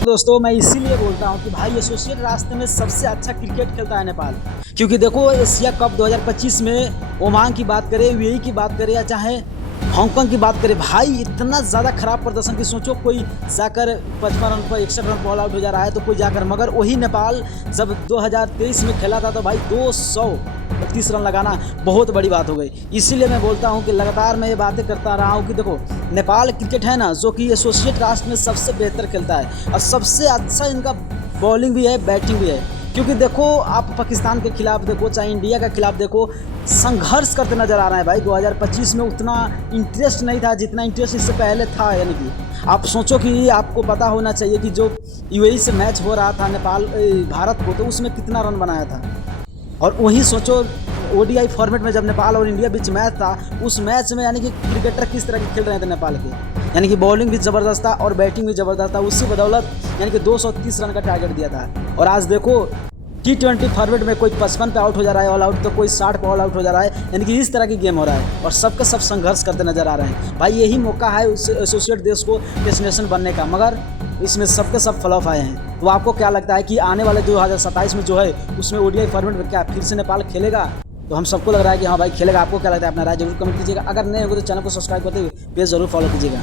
दोस्तों मैं इसीलिए बोलता हूँ कि भाई एसोसिएट रास्ते में सबसे अच्छा क्रिकेट खेलता है नेपाल। क्योंकि देखो एशिया कप 2025 में ओमान की बात करें, यूएई की बात करें या चाहे हांगकांग की बात करें, भाई इतना ज़्यादा खराब प्रदर्शन की सोचो कोई जाकर 55 रन पर 61 रन बॉल आउट हो जा रहा है तो कोई जाकर, मगर वही नेपाल जब 2023 में खेला था तो भाई 230 रन लगाना बहुत बड़ी बात हो गई। इसीलिए मैं बोलता हूँ कि लगातार मैं ये बातें करता रहा हूँ कि देखो नेपाल क्रिकेट है ना, जो कि एसोसिएट राष्ट्र में सबसे बेहतर खेलता है और सबसे अच्छा इनका बॉलिंग भी है, बैटिंग भी है। क्योंकि देखो आप पाकिस्तान के खिलाफ देखो चाहे इंडिया के खिलाफ देखो, संघर्ष करते नजर आ रहे हैं भाई। 2025 में उतना इंटरेस्ट नहीं था जितना इंटरेस्ट इससे पहले था। यानी कि आप सोचो कि आपको पता होना चाहिए कि जो यूएई से मैच हो रहा था नेपाल भारत को, तो उसमें कितना रन बनाया था। और वहीं सोचो ओडीआई फॉर्मेट में जब नेपाल और इंडिया बीच मैच था, उस मैच में यानी कि क्रिकेटर किस तरह के खेल रहे थे नेपाल के, यानी कि बॉलिंग भी ज़बरदस्त था और बैटिंग भी ज़बरदस्त था। उसी बदौलत यानी कि 230 रन का टारगेट दिया था। और आज देखो T20 फॉर्मेट में कोई 55 पे आउट हो जा रहा है ऑल आउट, तो कोई 60 पे ऑल आउट हो जा रहा है। यानी कि इस तरह की गेम हो रहा है और सबके सब संघर्ष करते नजर आ रहे हैं। भाई यही मौका है उस एसोसिएट देश को डेस्टिनेशन बनने का, मगर इसमें सबके सब फ्लॉप आए हैं। तो आपको क्या लगता है कि आने वाले 2027 में जो है उसमें ओडीआई फॉर्मेट में क्या फिर से नेपाल खेलेगा? तो हम सबको लग रहा है कि हाँ भाई खेलेगा। आपको क्या लगता है? अपना राय जरूर कमेंट कीजिएगा। अगर नए हो तो चैनल को सब्सक्राइब करते हुए पेज जरूर फॉलो कीजिएगा।